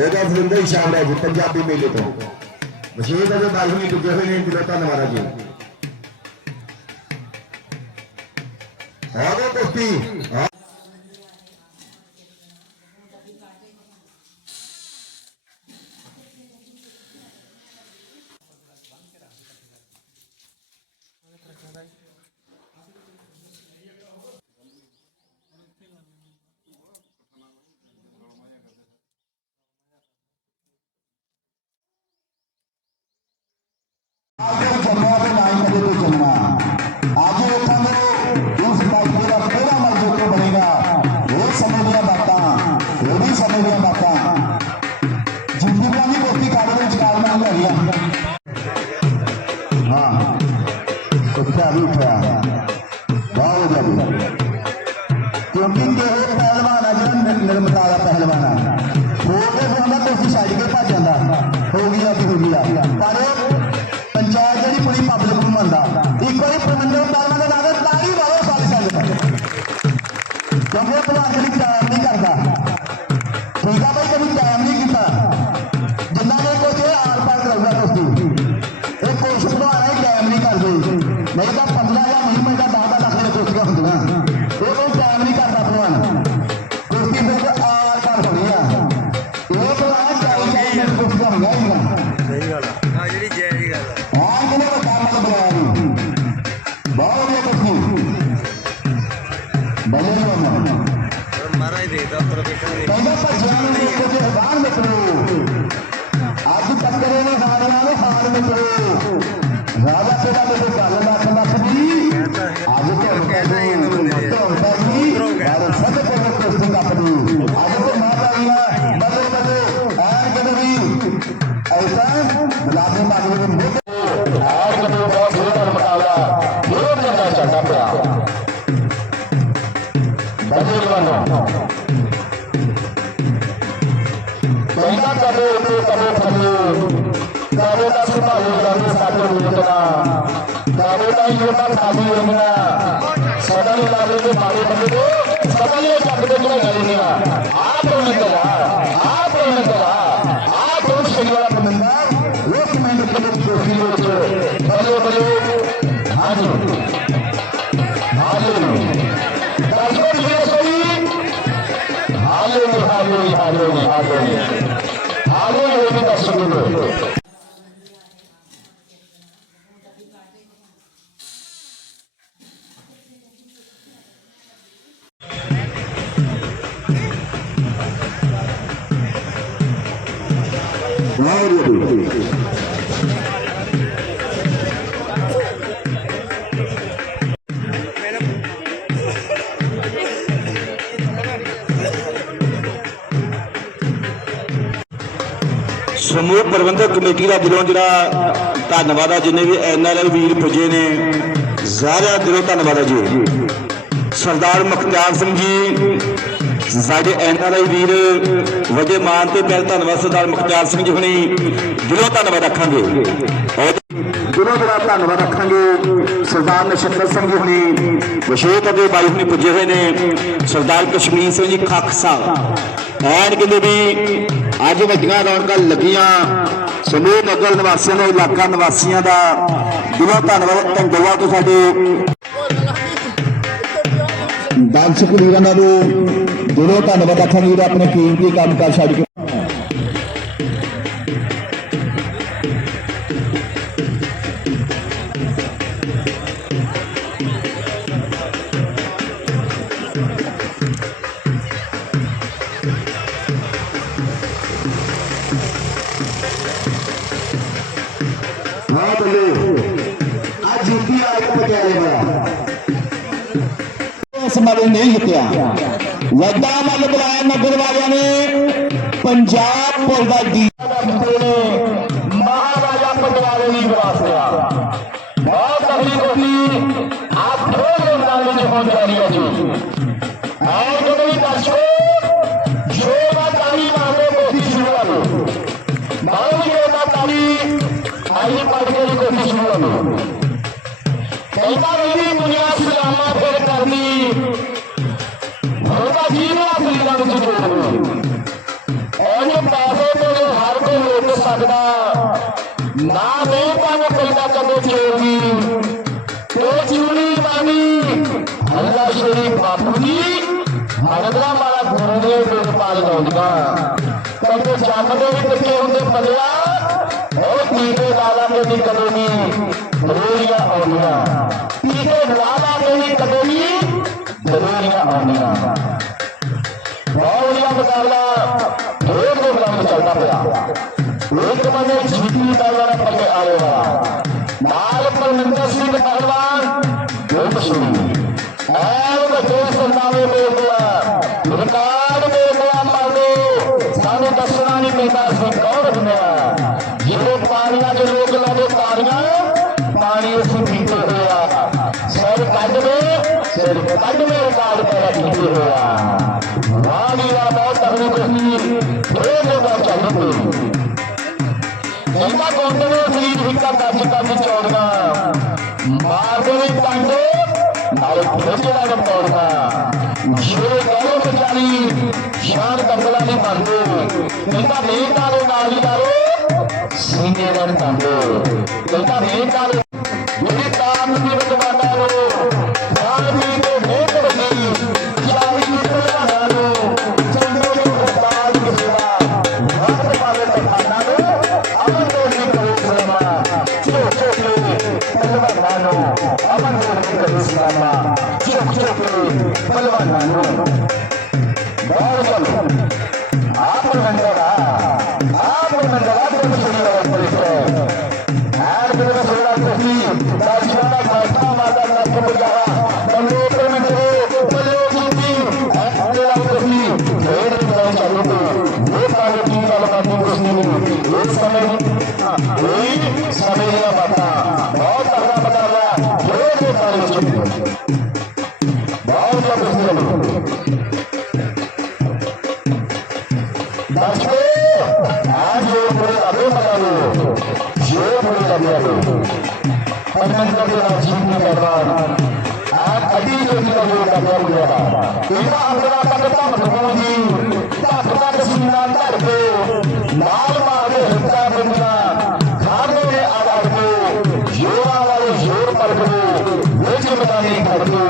ਇਹਦਾ ਜ਼ਿੰਦਗੀ ਸ਼ਾਮ ਜੀ, ਪੰਜਾਬੀ ਮੇਲੇ ਤੋਂ। ਵਿਸ਼ੇਸ਼ ਅਜੇ ਬਾਲਮੀ ਟੁੱਟੇ ਹੋਏ ਨੇ ਦਿਲੋਂ ਧੰਨਵਾਦ ਜੀ। ਆਗੇ ਕੁਸ਼ਤੀ ਆ ਆਜੋ ਤੇ ਨਾ ਹੀ ਕਦੇ ਤੋਂ ਜੰਮਣਾ ਆਜੋ ਵੇਖਾਂਗੇ ਉਸ ਦਾਇਕੇ ਦਾ ਪਹਿਲਾ ਮਰਦ ਤੋਂ ਬਣੇਗਾ, ਉਹ ਸਮੇਂ ਦੀਆਂ ਬਾਤਾਂ, ਉਹ ਵੀ ਸਮੇਂ ਦੀਆਂ ਬਾਤਾਂ। ਜ਼ਿੰਦਗੀਆਂ ਦੀ ਮੋਤੀ ਕਾਲੇ ਵਿੱਚ ਕਾਲਮਾਂ ਲੈ ਲਿਆ ਹਾਂ। ਉੱਠਿਆ, ਵੀ ਉੱਠਿਆ। 15 ਜਾਂ ਨਹੀਂ ਮਿਲਦਾ 10 ਲੱਖ ਦੀਆਂ ਕੁਸ਼ਤੀਆਂ ਹੁੰਦੀਆਂ ਇਹ ਕੋਈ ਟਾਈਮ ਨਹੀਂ ਕਰਦਾ ਭਲਵਾਨ ਕੁਸ਼ਤੀ ਸਿਰਫ ਆਰ ਪਾਰ ਹੋਣੀ ਆ। ਇਹ ਭਲਵਾਨ ਚਾਹੀ ਚਾਹੀ ਕੁਸ਼ਤੀਆਂ ਹੁੰਦੀਆਂ ਹੀ ਨਹੀਂ ਸਹੀ ਗੱਲ ਆ। ਜਿਹੜੀ ਜਾਇਜ਼ ਗੱਲ ਆ। ਹਾਂ ਕਿਨੇ ਵੱਡਾ ਮਨ ਬਣਾਇਆ ਨੂੰ? ਬਹੁਤ ਵਧੀਆ ਕੁਸ਼ਤੀ ਬਲੇ ਨੂੰ ਮਹਾਰਾਜ ਦੇਖਦਾ ਉੱਪਰ ਦੇਖਾਂਗੇ। ਕਹਿੰਦਾ ਭੱਜਿਆ ਨੂੰ ਤੇ ਹਜ਼ਾਰ ਮਿੱਤਰੋ ਅੱਜ ਟੱਕਰੇ ਨੇ ਹਾਰਿਆਂ ਨੂੰ ਹਾਰ ਮਿੱਤਰੋ ਰਾਜਾ ਤੇਰਾ ਮੇਰੇ ਗੱਲ ਵਾਲੋ ਕਹਿੰਦਾ ਕਦੇ ਉਤੇ ਕਦੇ ਥੱਲੇ ਕਾਵੇ ਦਾ ਸੁਭਾਅ ਕਰਦੇ ਸਾਡੇ ਵੇਖਣਾ ਕਾਵੇ ਦਾ ਯੋਨਾ ਖਾਲੀ ਹੋਣਾ ਸਦਾ ਨੂੰ ਲਾਵੇ ਦੇ ਮਾਰੇ ਬੰਦੇ ਦੇ ਸਦਾ ਨੂੰ ਚੱਕ ਦੇ ਜਿਹੜਾ ਗੱਲ ਨਹੀਂ ਆ ਆਪ ਨੂੰ ਕਰਾ ਆਪ ਨੂੰ ਕਰਾ ਆਪ ਨੂੰ ਸਹੀ ਵਾਲਾ ਬੰਦਾ ਇੱਕ ਮਿੰਟ ਦੇ ਵਿੱਚ ਦੋਸਤੀ ਵਿੱਚ ਬਲੇ ਬਲੇ ਹਾਂਜੀ ਇਹ ਦਰਸ਼ਕ ਜੀ ਸਮੂਹ ਪ੍ਰਬੰਧਕ ਕਮੇਟੀ ਦਾ ਦਿਲੋਂ ਜਿਹੜਾ ਧੰਨਵਾਦ ਆ, ਜਿੰਨੇ ਵੀ ਐਨਆਰਆਈ ਵੀਰ ਪੁੱਜੇ ਨੇ, ਸਾਰਿਆਂ ਦਿਲੋਂ ਧੰਨਵਾਦ ਆ ਜੀ। ਸਰਦਾਰ ਮੁਖਤਿਆਰ ਸਿੰਘ ਜੀ, ਸਾਡੇ ਐਨਆਰਆਈ ਵੀਰ ਵਜੇ ਮਾਨ ਤੇ ਪਹਿਲ ਧੰਨਵਾਦ ਸਰਦਾਰ ਮੁਖਤਿਆਰ ਸਿੰਘ ਜੀ ਹੁਣੀ, ਦਿਲੋਂ ਧੰਨਵਾਦ ਰੱਖਾਂਗੇ। ਦਿਲੋਂ ਬੜਾ ਧੰਨਵਾਦ ਰੱਖਾਂਗੇ, ਸਰਦਾਰ ਨਛੱਤਰ ਸਿੰਘ ਜੀ ਹੁਣੀ, ਵਿਸ਼ੇਸ਼ ਅਤੇ ਬਾਈ ਹੁਣੀ ਪੁੱਜੇ ਹੋਏ ਨੇ, ਸਰਦਾਰ ਕਸ਼ਮੀਰ ਸਿੰਘ ਜੀ ਖੱਖ ਐਨ ਕਹਿੰਦੇ ਵੀ ਅੱਜ ਵੱਡੀਆਂ ਰੌਣਕਾਂ ਲੱਗੀਆਂ। ਸਮੂਹ ਨਗਰ ਨਿਵਾਸੀਆਂ ਦਾ, ਇਲਾਕਾ ਨਿਵਾਸੀਆਂ ਦਾ। ਦਿਲੋਂ ਧੰਨਵਾਦ ਧੰਨਵਾਦ ਤੋਂ ਸਾਡੇ ਦਰਸ਼ਕ ਵੀਰਾਂ ਦਾ ਵੀ ਦਿਲੋਂ ਧੰਨਵਾਦ। ਆਖਾਂਗੇ ਆਪਣੇ ਕੀਮਤੀ ਕੰਮ ਕਰ ਛੱਡ ਕੇ ਹਾਂ ਬੱਲੇ ਅੱਜ ਜੁੱਤੀ ਆ ਕੇ ਪਟਿਆਲੇ ਵਾਲਾ ਇਸ ਮਾਰੇ ਨਹੀਂ ਜਿੱਤਿਆ ਵੱਡਾ ਮੱਲ ਬੁਲਾਇਆ ਨਗਰ ਵਾਲਿਆਂ ਨੇ ਪੰਜਾਬ ਪੁਲ ਦਾ ਡੀ ਮਹਾਰਾਜਾ ਪਟਿਆਲੇ ਦੀ ਵਾਸਿਆ ਹਰਦਰਾ ਮਾਰਾ ਗੁਰੂ ਦੇ ਦੁੱਧ ਪਾਲ ਲਾਉਂਦੀਆਂ ਕਹਿੰਦੇ ਜੰਮਦੇ ਵੀ ਟਿੱਕੇ ਹੁੰਦੇ ਪਲਿਆ? ਉਹ ਟੀਕੇ ਲਾਲਾ ਕੇ ਵੀ ਕਦੇ ਨਹੀਂ ਰੋਈਆਂ ਆਉਂਦੀਆਂ ਟੀਕੇ ਲਾਲਾ ਕੇ ਵੀ ਕਦੇ ਨਹੀਂ ਰੋਈਆਂ ਆਉਂਦੀਆਂ। ਬਹੁਤ ਮੁਕਾਬਲਾ ਦੋ ਦੋ ਗਰਾਮ ਚੱਲਦਾ ਪਿਆ। ਇੱਕ ਬੰਦੇ ਜੀਤੀ ਦਾ ਕੀਤੇ ਹੋਇਆ ਵਾਣੀ ਦਾ ਬਹੁਤ ਤਗੜੀ ਕੋਸ਼ਿਸ਼ ਇਹ ਦੇ ਚੱਲ ਪਈ ਕਹਿੰਦਾ ਗੋਂਡੇ ਦੇ ਸਰੀਰ ਹਿੱਕਾ ਦੱਸ ਕੰਨ ਚੌੜੀਆਂ ਮਾਰਦੇ ਵੀ ਕੰਡੇ ਨਾਲੇ ਖੇਚੜਾ ਦੇ ਪੌੜੀਆਂ ਜਿਹੜੇ ਕਹਿੰਦੇ ਵਿਚਾਰੀ ਸ਼ਾਨ ਕੰਗਲਾ ਨਹੀਂ ਮੰਨਦੇ ਕਹਿੰਦਾ ਨੇਕਾਂ ਦੇ ਨਾਲ ਹੀ ਲਾਰੋ ਸੀਨੇ ਨਾਲ ਕੰਡੇ ਕਹਿੰਦਾ ਨੇਕਾਂ ਦੇ ਦੱਸੋ ਆ ਜੋ ਬੜੇ ਅਬੇ ਮਗਾ ਲੋ ਜੋ ਬੜੇ ਅਬੇ ਲੋ ਪਰਨਾਂ ਦਾ ਬੜਾ ਜੀਵਨ ਕਰਵਾਨ ਆ ਅਭੀ ਜੋ ਵੀ ਲੋ ਦਾ ਬੜਾ ਬੜਾ ਇਹਦਾ ਅਗਲਾ ਕਰਤਾ ਮਖਮੂਦ ਜੀ ਦੱਸਦਾ ਕਸੀਨਾ ਧਰ ਕੇ ਨਾਲ ਮਾਰੇ ਹਿੱਤਾ ਬੰਦਾ ਖਾਣੇ ਨੇ ਆਵਾਜ਼ ਨੂੰ ਜੋਰਾਂ ਵਾਲੇ ਜੋਰ ਪਰ ਕਰੋ ਵੇ ਜਿਮਦਾਨੀ ਕਰੋ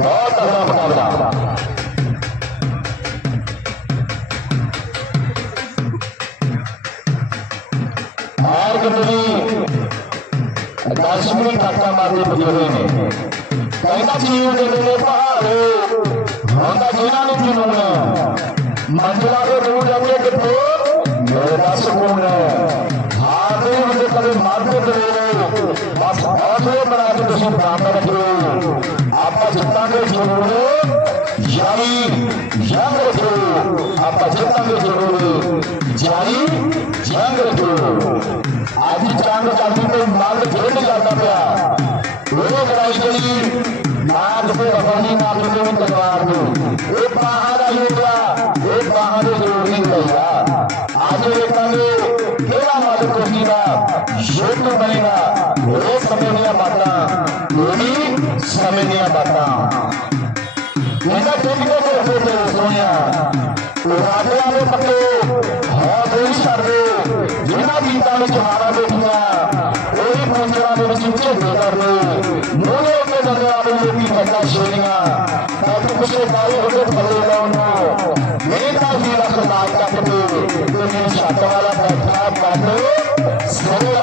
ਬਹੁਤ ਤਗੜੀ ਕੋਸ਼ਿਸ਼ ਦੋ ਦੋ ਦਾ ਚਾਲੂ ਤੋਂ ਤਗੜਾ ਮੁਕਾਬਲਾ ਆਰ ਗੱਡੀ ਦਸ਼ਮੀ ਕਾਕਾ ਮਾਰਦੇ ਪੁੱਜੇ ਹੋਏ ਨੇ ਕਹਿੰਦਾ ਜੀਵ ਦੇ ਨੇ ਪਹਾੜੇ ਹੁੰਦਾ ਜਿਹਨਾਂ ਨੇ ਜਨੂਨ ਮੰਜ਼ਲਾ ਤੋਂ ਦੂਰ ਜਾਂਦੇ ਕਿੱਥੇ ਮੇਰੇ ਦਾ ਸਕੂਨ ਆਦੇ ਹੁੰਦੇ ਕਦੇ ਮਾਰਦੇ ਤੇ ਵੇਲੇ ਬਸ ਹੌਸਲੇ ਬਣਾ ਕੇ ਤੁਸੀਂ ਬਰਾਬਰ ਰੱਖੋ। 들어오고 야이 양으로 들어오고 아빠 첫단으로 들어오고 야이 장으로 들어오고 아직 장으로 잡히고 말로 들어오지 않다며 왜그러 이거니 나한테 버니 나한테 들어가고, 왜 마하다 이거야 왜 마하다 들어오는 거야 아주 일단은 내가 맞을 것이다 쇼도 말이나 왜 사면이야 맞다 우리 사면이야 맞다 ਇਹਦਾ ਟਿਕ ਕੇ ਤੇ ਤੇ ਸੋਇਆ ਰਾਜੇ ਵਾਲੇ ਪੱਕੇ ਹੈ ਛੱਡਦੇ ਜਿਨ੍ਹਾਂ ਗੀਤਾਂ ਵਿੱਚ ਹਾਰਾਂ ਬੈਠੀਆਂ ਉਹੀ ਪੁੰਜਰਾਂ ਦੇ ਵਿੱਚ ਝੇਡੇ ਕਰਦੇ ਮੋਲੇ ਕੇ ਦਰਿਆ ਦੇ ਲੋਕੀ ਖੱਡਾ ਸ਼ੇਰੀਆਂ ਤਾਂ ਪਿੱਛੇ ਕਾਲੇ ਹੁੰਦੇ ਥੱਲੇ ਲਾਉਣ ਨੂੰ ਮੇਰਾ ਜੀ ਦਾ ਖਲਾਕ ਕੱਟ ਕੇ ਤੇ ਛੱਤ ਵਾਲਾ ਬੈਠਾ ਕੱਟ ਸਿਰੇ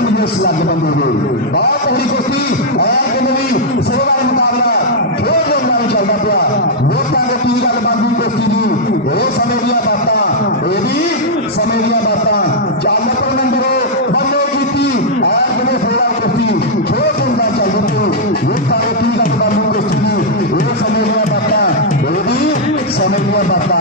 ਬਿਜ਼ਨਸ ਲੱਗ ਬੰਦੇ ਦੇ ਬਹੁਤ ਤਗੜੀ ਕੁਸ਼ਤੀ ਐ ਕਹਿੰਦੇ ਵੀ ਸੋਹਣਾ ਮੁਕਾਬਲਾ ਖੇਡ ਦੇ ਨਾਲ ਚੱਲਦਾ ਪਿਆ ਲੋਕਾਂ ਦੇ ਕੀ ਗੱਲ ਬਣਦੀ ਕੁਸ਼ਤੀ ਦੀ ਇਹ ਸਮੇਂ ਦੀਆਂ ਬਾਤਾਂ ਇਹ ਵੀ ਸਮੇਂ ਦੀਆਂ ਬਾਤਾਂ ਚੱਲ ਪਰ ਨੰਬਰੋ ਬੰਦੇ ਕੀਤੀ ਐ ਕਿਵੇਂ ਸੋਹਣਾ ਕੁਸ਼ਤੀ ਖੇਡ ਹੁੰਦਾ ਚੱਲਦਾ ਪਿਆ ਲੋਕਾਂ ਦੇ ਕੀ ਗੱਲ ਬਣਦੀ ਕੁਸ਼ਤੀ ਦੀ ਇਹ ਸਮੇਂ ਦੀਆਂ ਬਾਤਾਂ ਇਹ ਵੀ ਸਮੇਂ ਦੀਆਂ ਬਾਤਾਂ